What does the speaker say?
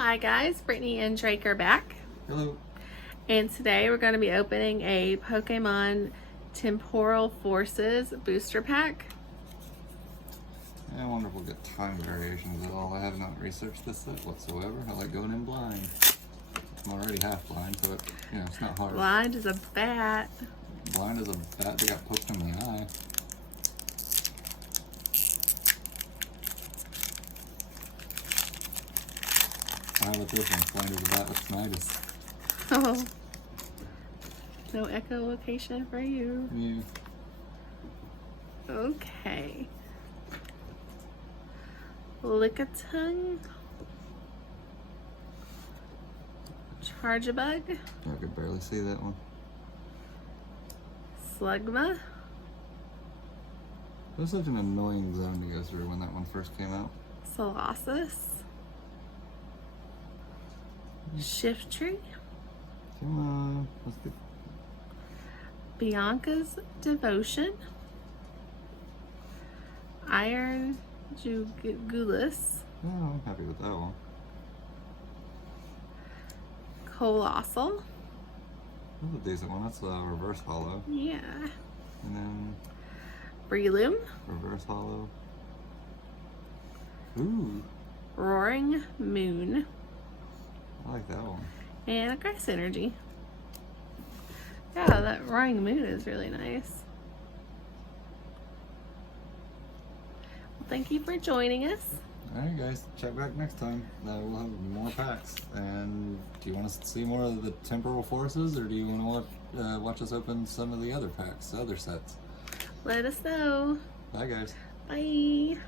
Hi guys, Brittany and Drake are back. Hello. And today we're going to be opening a Pokémon Temporal Forces booster pack. I wonder if we'll get time variations at all. I have not researched this set whatsoever. I like going in blind. I'm already half blind, so it's not hard. Blind as a bat. Blind as a bat that got poked in the eye. How about this one? Blind as a bat with tinnitus. Oh. No echolocation for you. Yeah. Okay. Lickitung. Chargebug. I could barely see that one. Slugma. It was such an annoying zone to go through when that one first came out. Colossus. Shiftry. Come on, let's get... Bianca's Devotion. Iron Jugulis. Oh, I'm happy with that one. Colossal. That's a decent one. That's a reverse hollow. Yeah. And then Breloom. reverse hollow. Ooh, Roaring Moon. I like that one. And a Grass Energy. Yeah, that Roaring Moon is really nice. Well, thank you for joining us. Alright guys, check back next time. We'll have more packs. And do you want us to see more of the Temporal Forces, or do you want to watch us open some of the other packs, other sets? Let us know. Bye guys. Bye.